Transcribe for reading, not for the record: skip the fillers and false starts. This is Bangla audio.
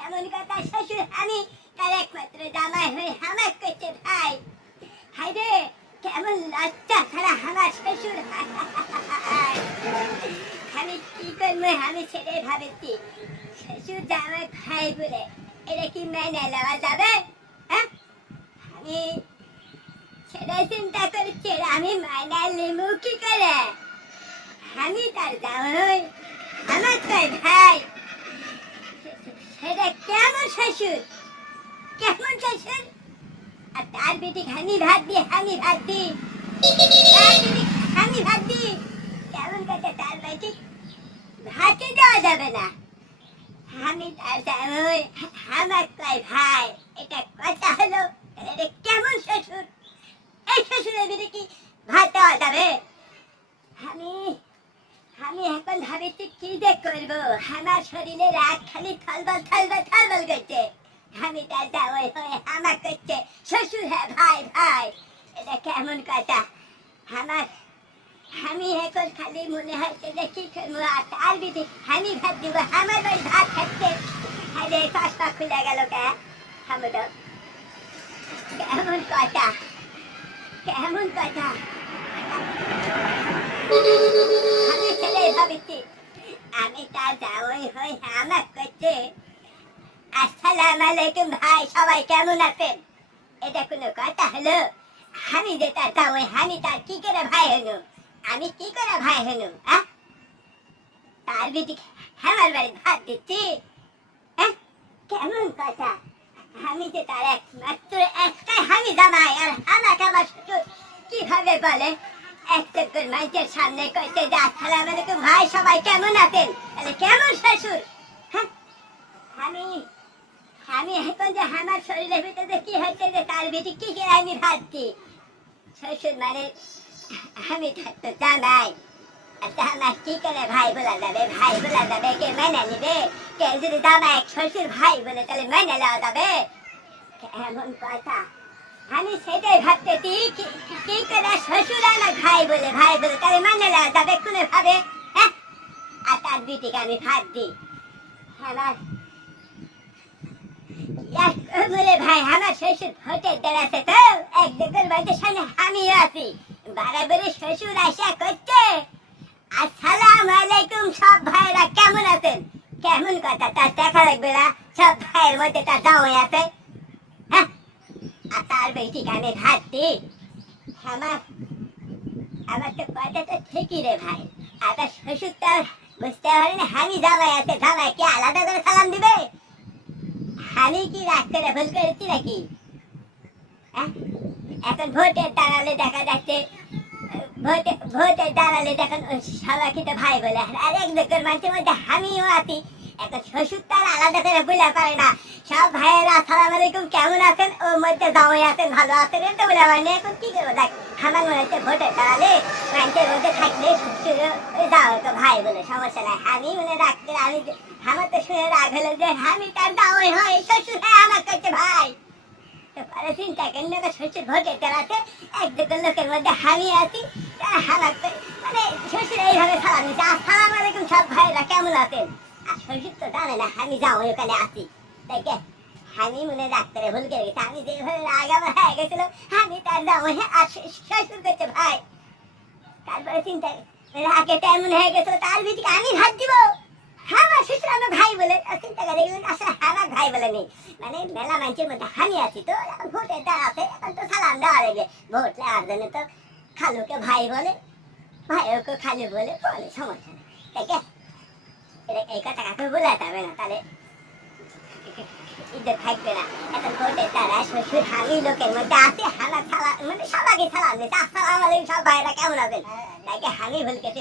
কেমন কথা শ্বশুর আমি তার একমাত্র জামাই হয়ে হামাক করছে ভাই। হাই রে কেমন লজ্জা ছাড়া আমার শ্বশুর। আমি কি করবো আমি সেটাই ভাবেছি। শ্বশুর জামাই ভাই বলে এটা কি মেনে নেওয়া যাবে? হ্যাঁ আমি সেটাই চিন্তা করছি আমি মাইনা লিমু কি করে। আমি তার জামাই আমার তাই ভাই, সেটা কেমন শ্বশুর কেমন শ্বশুর। আর তার বেটি আমি ভাত দিই আমি ভাত দিই তার বেটি আমি ভাত দিই কেমন কথা। তার বেটি ভাতে দেওয়া যাবে না। আমি তার জামাই আমার তাই ভাই এটা কথা হলো। এটা কেমন শ্বশুর? এই শ্বশুরের বেটি কি ভাত দেওয়া যাবে? আমি আমি এখন ভাবছি কি যে করবো। আমার শরীরে রাগ খালি থলবল থলবল থলবল করছে। আমি তার জামাই হয়ে আমার করছে শ্বশুর হ্যাঁ ভাই ভাই এটা কেমন কথা। আমার আমি এখন খালি মনে হচ্ছে যে কি করবো। আর তার বিধি আমি ভাত দিব আমার বাড়ি ভাত খাচ্ছে। আরে কাজটা খুলে গেল কে হামুদ কেমন কথা কেমন কথা। আমি সেটাই ভাবছি আমি তার জামাই হয়ে আমার করছে। আসসালামু আলাইকুম ভাই সবাই কেমন আছেন? এটা কোনো কথা হলো? আমি যে তার জামাই আমি তার কি করে ভাই হনু? আমি কি করে ভাই হনু? তার বেটি আমার বাড়ি ভাত দিচ্ছি কেমন কথা। আমি যে তার একমাত্র একটাই আমি জামাই আর আমাকে আমার শ্বশুর কিভাবে বলে এক চক্কর মানুষের সামনে কইতে যে আসসালামু আলাইকুম ভাই সবাই কেমন আছেন। তাহলে কেমন শ্বশুর? হ্যাঁ আমি আমি এখন যে আমার শরীরের ভিতরে কি হচ্ছে যে তার বেটি কি করে আমি ভাবছি শ্বশুর মানে আমি তো জানাই। জামাই কি করে ভাই বলা যাবে? ভাই বলা যাবে কে মেনে নিবে? কে যদি জামাই শ্বশুর ভাই বলে তাহলে মেনে নেওয়া যাবে? এমন কথা আমি সেটাই ভাবতেছি কি করে শ্বশুর আমার ভাই বলে তাহলে মেনে নেওয়া যাবে কোনো ভাবে? হ্যাঁ আর তার বেটিকে আমি ভাত দিই আমার বলে ভাই আমার শ্বশুর ভোটের দাঁড়াচ্ছে তো এক দেখুন বাড়িতে সামনে আমিও আছি। বারাবারে শ্বশুর আসা করছে আসসালামু আলাইকুম সব ভাইরা কেমন আছেন। কেমন কথা তার দেখা লাগবে না? সব ভাইয়ের মধ্যে তার জামাই আছে। হ্যাঁ আর তার বেটিকে আমি ভাত দিই। আমার আমার তো কথা তো ঠিকই রে ভাই। আর তার শ্বশুর তো বুঝতে পারি না আমি জামাই আছে জামাই কি আলাদা করে সালাম দিবে? আমি কি রাগ করে ভুল করেছি নাকি? এখন ভোটের দাঁড়ালে দেখা যাচ্ছে ভোটের দাঁড়ালে দেখুন সবাই কিন্তু ভাই বলে আর এক দেখুন মানুষের মধ্যে আমিও আছি। এখন শ্বশুর তার আলাদা করে বলে পারে না। সব ভাইয়েরা আসসালামু আলাইকুম কেমন আছেন ওর মধ্যে জামাই আছেন ভালো আছেন এটা বলে পারে না। এখন কি করবো দেখ আমার মনে হচ্ছে ভোটের দাঁড়ালে মানুষের মধ্যে থাকলে যাও তো ভাই বলে সমস্যা নাই। আমি মনে রাখতে আমি আমার তো শুনে রাগ হলো যে আমি তার জামাই হয় শ্বশুর হ্যাঁ আমার কাছে ভাই। তো পরে চিন্তা কেন শ্বশুর ভোটের দাঁড়াতে এক দুটো লোকের মধ্যে আমি আছি আমার মানে শ্বশুর এইভাবে সালাম দিচ্ছে আসসালামু আলাইকুম সব ভাইরা কেমন আছেন। আর শ্বশুর তো জানে না আমি জামাই ওখানে আছি। দেখে আমি মনে ডাক্তারে ভুল করে গেছি। আমি যেভাবে রাগ আমার হয়ে গেছিল আমি তার জামাই আর শ্বশুর করছে ভাই। তারপরে চিন্তা রাগে তেমন হয়ে গেছিল তার ভিতরে আমি ভাত দিব আমার শ্বশুর আমার ভাই বলে চিন্তা করে দেখলেন আসলে আমার ভাই বলে নেই মানে মেলা মানুষের মধ্যে আমি আছি তো ভোটের দাঁড়াতে এখন তো সালাম দেওয়া লাগবে। ভোট নেওয়ার জন্য তো খালুকে ভাই বলে ভাইকে খালু বলে বলে সমস্যা নেই। দেখে এই কথা কাকে বলা যাবে না তাহলে ইজ্জত থাকবে না। এখন ভোটের দ্বারা শ্বশুর আমি লোকের মধ্যে আছে হালা ছাড়া মানে সবাইকে সালাম দিচ্ছে আসসালামু আলাইকুম সব ভাইরা কেমন আছেন। তাকে আমি ভুল কেটে